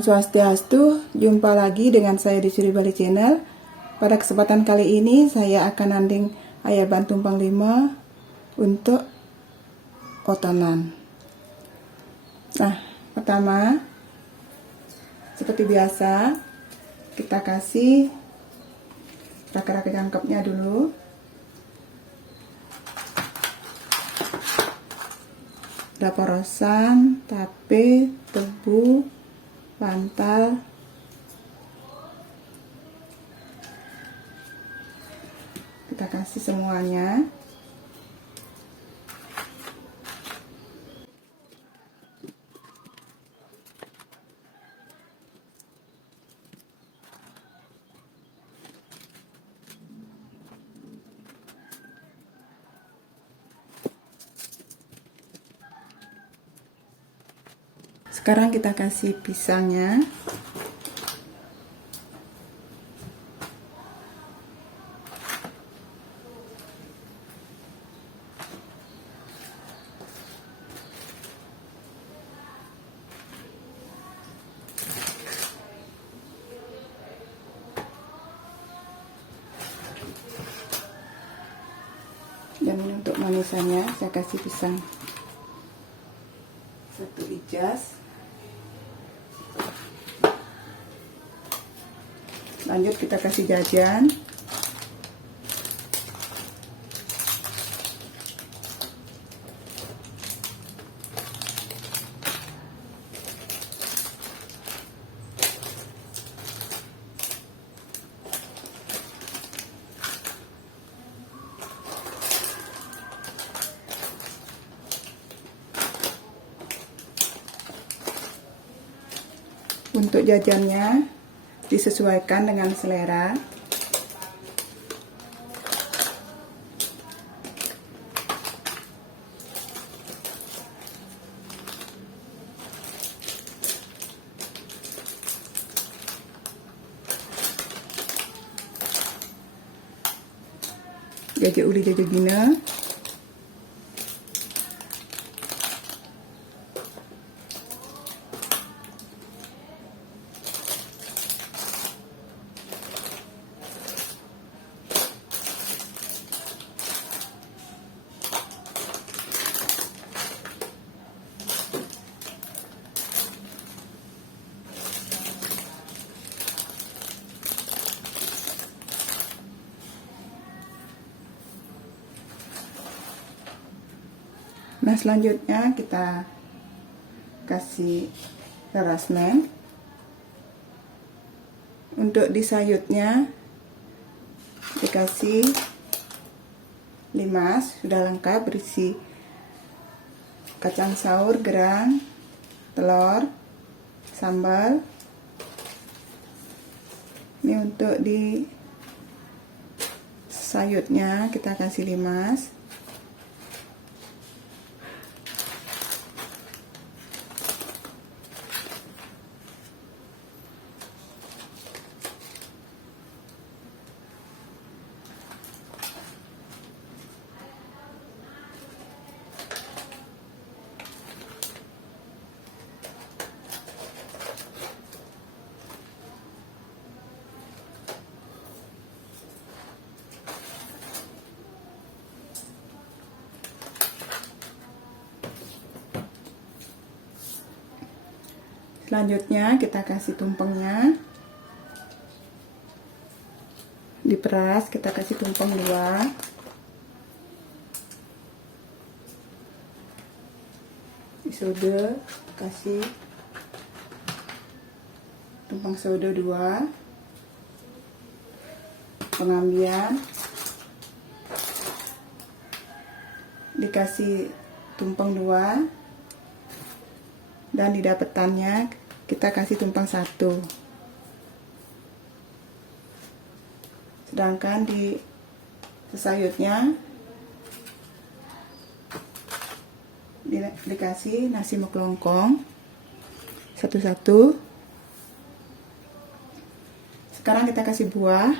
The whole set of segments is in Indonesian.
Om Swastiastu, jumpa lagi dengan saya di Curi Bali Channel. Pada kesempatan kali ini saya akan nanding ayaban tumpang 5 untuk otonan. Nah, pertama seperti biasa kita kasih raka-raka cangkepnya dulu. Ada porosan, tape, tebu, bantal, kita kasih semuanya. Sekarang kita kasih pisangnya. Dan ini untuk manisannya saya kasih pisang 1 ijas. Lanjut kita kasih jajan. Untuk jajannya disesuaikan dengan selera. Jajak uli jajak gina. Nah, selanjutnya kita kasih terasmen. Untuk di sayurnya dikasih limas, sudah lengkap berisi kacang saur, gerang, telur, sambal. Ini untuk di sayurnya kita kasih limas. Selanjutnya kita kasih tumpengnya, diperas, kita kasih tumpeng 2, soda, kasih tumpeng soda 2, pengambian dikasih tumpeng 2, dan di dapetannya kita kasih tumpeng 1. Sedangkan di sesayutnya dikasih nasi meklongkong 1. Sekarang kita kasih buah.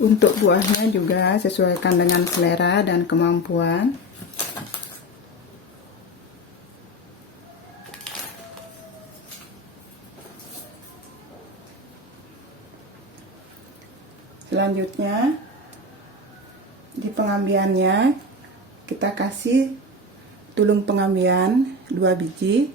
Untuk buahnya juga sesuaikan dengan selera dan kemampuan. Selanjutnya di pengambiannya kita kasih tulung pengambian 2 biji.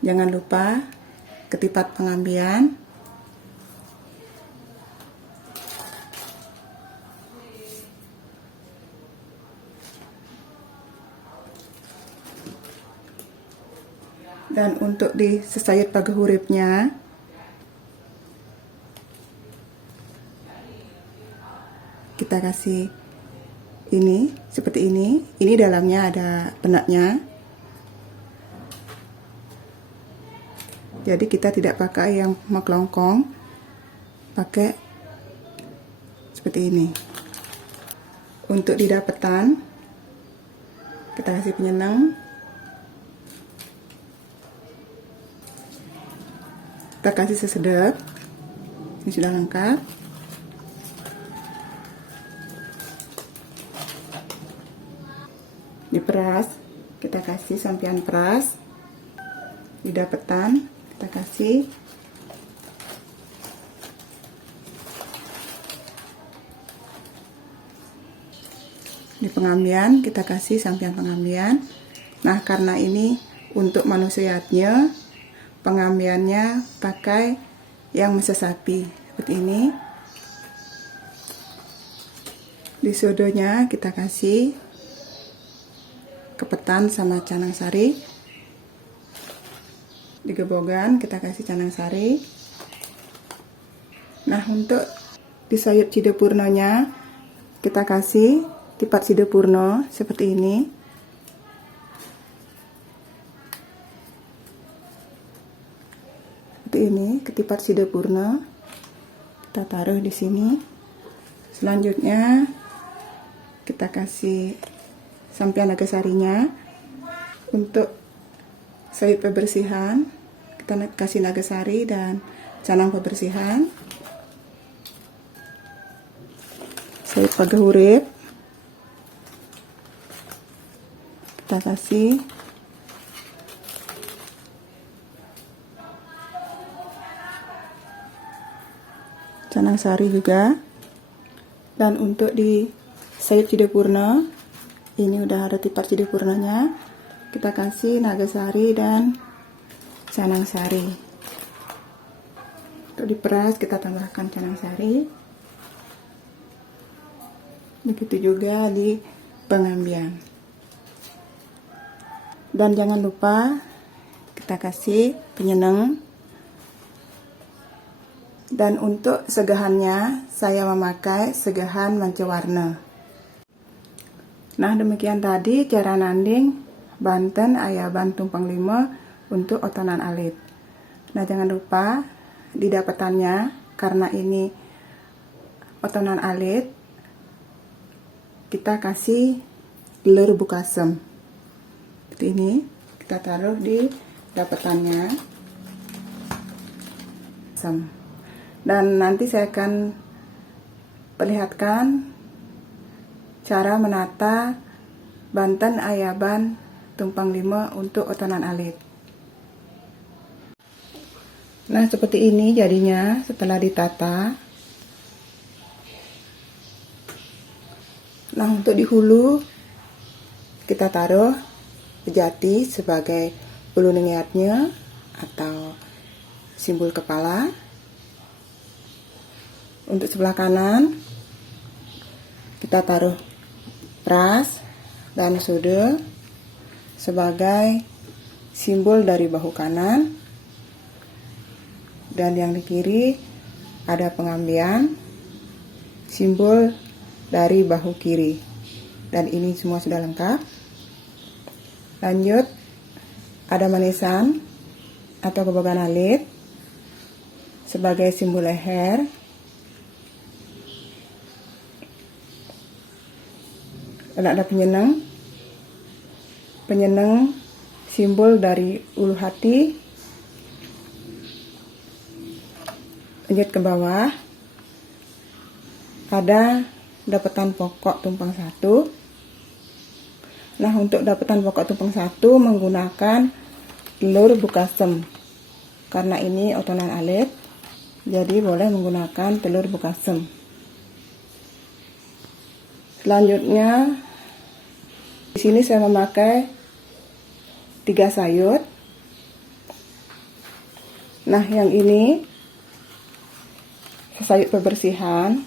Jangan lupa ketipat pengambian. Dan untuk di sesayat pagahuripnya kita kasih ini seperti ini. Ini dalamnya ada penatnya. Jadi kita tidak pakai yang mekelongkong, pakai seperti ini. Untuk di dapetan kita kasih penyenang. Kita kasih sesedap. Ini sudah lengkap. Diperas, kita kasih sampian peras. Di dapetan kita kasih. Di pengambian kita kasih sampian pengambian. Nah, karena ini untuk manusiatnya, pengambiannya pakai yang mesesapi seperti ini. Di sodonya kita kasih kepetan sama canang sari. Di gebogan kita kasih canang sari. Nah, untuk di sayur cidepurnonya kita kasih tipat cidepurno seperti ini. Seperti ini, ketipat sidepurna kita taruh di sini. Selanjutnya kita kasih sampian nagasarinya. Untuk sayur pembersihan kita kasih nagasari dan canang pembersihan. Sayur pagahurip kita kasih canang sari juga. Dan untuk di sayur cidepurna ini udah ada tipat cidepurnanya, kita kasih nagasari dan canang sari. Untuk diperas kita tambahkan canang sari. Begitu juga di pengambian. Dan jangan lupa kita kasih penyenang. Dan untuk segahannya saya memakai segahan manca warna. Nah, demikian tadi cara nanding Banten Ayaban Tumpang 5 untuk otonan alit. Nah, jangan lupa di dapetannya, karena ini otonan alit, kita kasih telur bukasem. Seperti ini kita taruh di dapetannya. Dan nanti saya akan perlihatkan cara menata Banten Ayaban Tumpang 5 untuk otonan alit. Nah, seperti ini jadinya setelah ditata. Nah, untuk di hulu kita taruh pejati sebagai ulu nengiatnya atau simbol kepala. Untuk sebelah kanan kita taruh pras dan sude sebagai simbol dari bahu kanan. Dan yang di kiri ada pengambian, simbol dari bahu kiri. Dan ini semua sudah lengkap. Lanjut, ada manisan atau gebogan alit sebagai simbol leher. Dan ada penyenang penyeneng, simbol dari ulu hati. Lanjut ke bawah, ada dapatan pokok tumpang 1. Nah, untuk dapatan pokok tumpang 1 menggunakan telur bukasem. Karena ini otonan alit, jadi boleh menggunakan telur bukasem. Selanjutnya, di sini saya memakai 3 sayur. Nah, yang ini sayur pembersihan,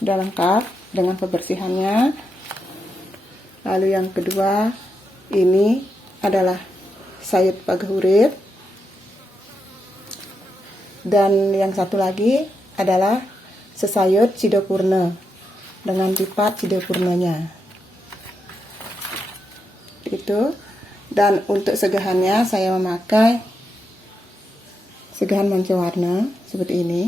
sudah lengkap dengan pembersihannya. Lalu yang kedua, ini adalah sayur pagahurip. Dan yang satu lagi adalah sesayur cidopurne dengan tipat cidopurnenya. Itu. Dan untuk segahannya saya memakai segahan manca-warna seperti ini.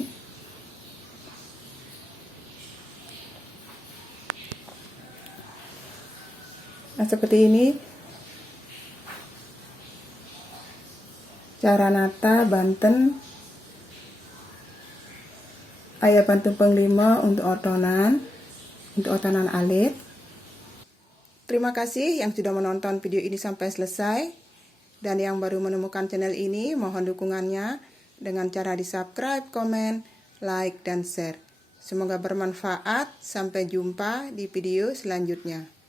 Nah, seperti ini cara nata Banten Ayah Banten Penglima untuk otonan alit. Terima kasih yang sudah menonton video ini sampai selesai. Dan yang baru menemukan channel ini, mohon dukungannya dengan cara di subscribe, komen, like, dan share. Semoga bermanfaat. Sampai jumpa di video selanjutnya.